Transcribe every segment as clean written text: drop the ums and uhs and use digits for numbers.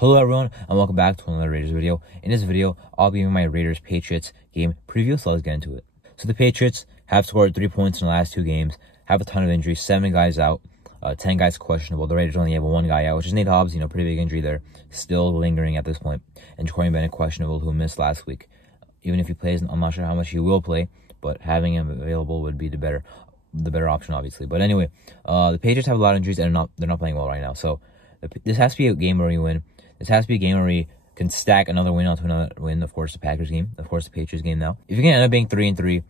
Hello everyone, and welcome back to another Raiders video. In this video, I'll be giving my Raiders-Patriots game preview, so let's get into it. So the Patriots have scored 3 points in the last 2 games, have a ton of injuries, 7 guys out, 10 guys questionable. The Raiders only have 1 guy out, which is Nate Hobbs, pretty big injury there, still lingering at this point. And Corey Bennett questionable, who missed last week. Even if he plays, I'm not sure how much he will play, but having him available would be the better option, obviously. But anyway, the Patriots have a lot of injuries, and they're not playing well right now. So this has to be a game where we win. This has to be a game where we can stack another win onto another win. Of course, the Packers game. Of course, the Patriots game now. If you can end up being 3-3,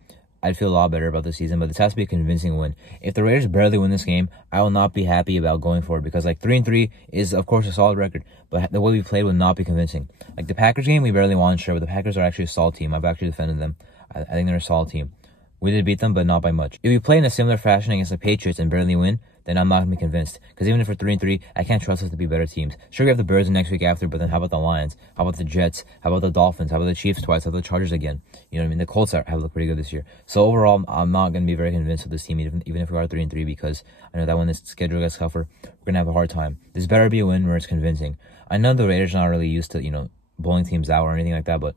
I'd feel a lot better about the season. But this has to be a convincing win. If the Raiders barely win this game, I will not be happy about going for it. Because, 3-3 is, of course, a solid record. But the way we played would not be convincing. Like, the Packers game, we barely won, sure. But the Packers are actually a solid team. I've actually defended them. I think they're a solid team. We did beat them, but not by much. If we play in a similar fashion against the Patriots and barely win, then I'm not going to be convinced. Because even if we're 3-3, I can't trust us to be better teams. Sure, we have the Bears the next week after, but then how about the Lions? How about the Jets? How about the Dolphins? How about the Chiefs twice? How about the Chargers again? You know what I mean? The Colts have looked pretty good this year. So overall, I'm not going to be very convinced with this team, even if we are 3-3, because I know that when this schedule gets tougher, we're going to have a hard time. This better be a win where it's convincing. I know the Raiders are not really used to, blowing teams out or anything like that, but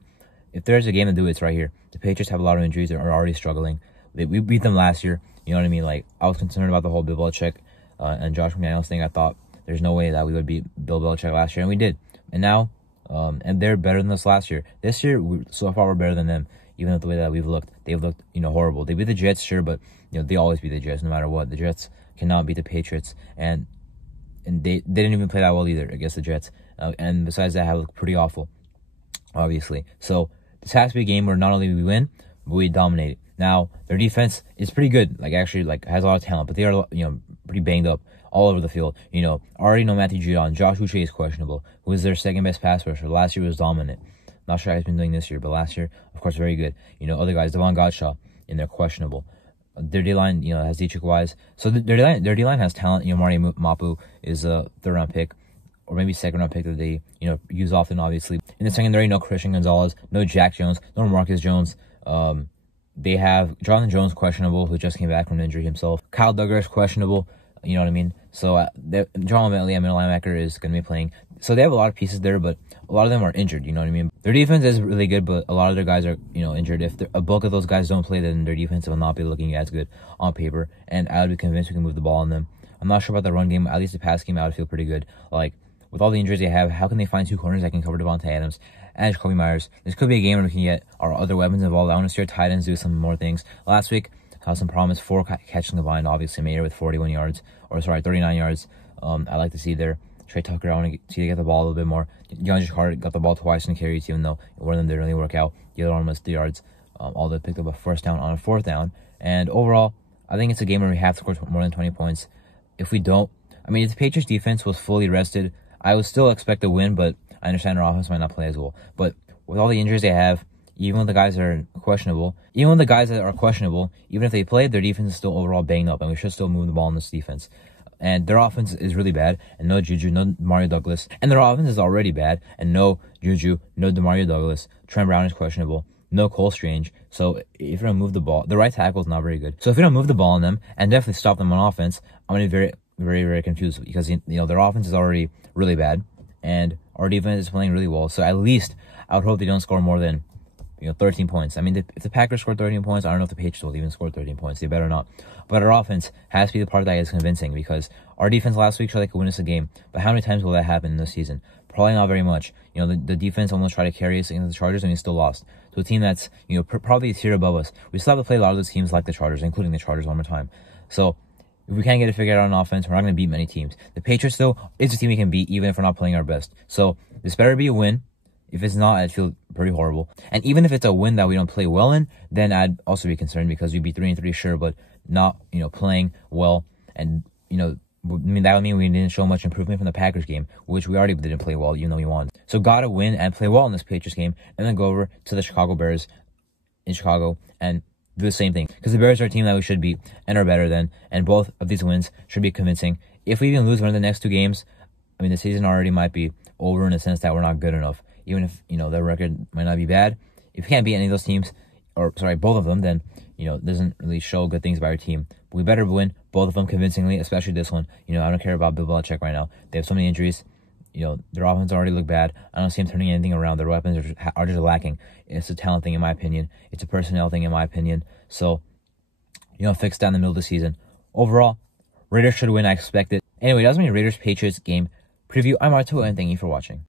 if there's a game to do it, it's right here. The Patriots have a lot of injuries. They're already struggling. We beat them last year. You know what I mean? I was concerned about the whole Bill Belichick and Josh McDaniels thing. I thought there's no way that we would beat Bill Belichick last year, and we did. And now, and they're better than us last year. This year, so far, we're better than them. Even with the way that we've looked, they've looked, horrible. They beat the Jets, sure, but they always beat the Jets, no matter what. The Jets cannot beat the Patriots, and they didn't even play that well either against the Jets. And besides that, have looked pretty awful, obviously. So this has to be a game where not only we win, but we dominate it. Now, their defense is pretty good, actually has a lot of talent, but they are, pretty banged up all over the field. Already know Matthew Judon. Josh Uche is questionable, who is their second best pass rusher. Last year was dominant. Not sure how he's been doing this year, but last year, of course, very good. Other guys, Devon Gottschall, and they're questionable. Their D-line, has Dietrich Wise. So their D-line has talent. Marty Mapu is a third-round pick, or maybe second-round pick that they, use often, obviously. In the secondary, no Christian Gonzalez, no Jack Jones, no Marcus Jones. They have Jonathan Jones questionable, who just came back from an injury himself. Kyle Duggar is questionable, you know what I mean? So John Bentley, middle linebacker, is going to be playing. So they have a lot of pieces there, but a lot of them are injured, you know what I mean? Their defense is really good, but a lot of their guys are, injured. If a bulk of those guys don't play, then their defense will not be looking as good on paper, and I would be convinced we can move the ball on them. I'm not sure about the run game. At least the pass game, I would feel pretty good. With all the injuries they have, how can they find 2 corners that can cover Devontae Adams and Jacoby Myers? This could be a game where we can get our other weapons involved. I want to see our tight ends do some more things. Last week, had some promise, 4 catches combined. Obviously, Mayer with 39 yards. I like to see there. Trey Tucker, I want to see to get the ball a little bit more. DeAndre Carter got the ball twice in carries, even though one of them didn't really work out. The other one was 3 yards. Although picked up a first down on a 4th down. And overall, I think it's a game where we have to score more than 20 points. If we don't, if the Patriots defense was fully rested, I would still expect a win, but I understand our offense might not play as well. But with all the injuries they have, even with the guys that are questionable, even if they play, their defense is still overall banged up, and we should still move the ball in this defense. And their offense is really bad, and no Juju, no Mario Douglas. And their offense is already bad, and no Juju, no DeMario Douglas. Trent Brown is questionable, no Cole Strange. So if you don't move the ball, the right tackle is not very good. So if you don't move the ball on them and definitely stop them on offense, I'm going to be very, very, very confused, because their offense is already really bad, and our defense is playing really well. So at least I would hope they don't score more than 13 points. If the Packers score 13 points, I don't know if the Patriots will even score 13 points. They better not. But our offense has to be the part that is convincing, because our defense last week showed they could win us a game. But how many times will that happen in this season? Probably not very much. The defense almost tried to carry us against the Chargers, and we still lost. So a team that's probably a tier above us. We still have to play a lot of those teams like the Chargers, including the Chargers one more time. So if we can't get it figured out on offense, we're not going to beat many teams. The Patriots, though, is a team we can beat, even if we're not playing our best. So this better be a win. If it's not, I'd feel pretty horrible. And even if it's a win that we don't play well in, then I'd also be concerned, because we'd be 3-3, sure, but not, playing well. And, that would mean we didn't show much improvement from the Packers game, which we already didn't play well, even though we won. So gotta win and play well in this Patriots game, and then go over to the Chicago Bears in Chicago and do the same thing. Because the Bears are a team that we should beat and are better than, and both of these wins should be convincing. If we even lose one of the next 2 games, the season already might be over, in the sense that we're not good enough. Even if, their record might not be bad. If you can't beat any of those teams, both of them, then, it doesn't really show good things about our team. We better win both of them convincingly, especially this one. I don't care about Bill Belichick right now. They have so many injuries. their offense already looked bad. I don't see them turning anything around. Their weapons are just lacking. It's a talent thing, in my opinion. It's a personnel thing, in my opinion. So, fix that in the middle of the season. Overall, Raiders should win. I expect it. Anyway, that was my Raiders-Patriots game preview. I'm Arto, and thank you for watching.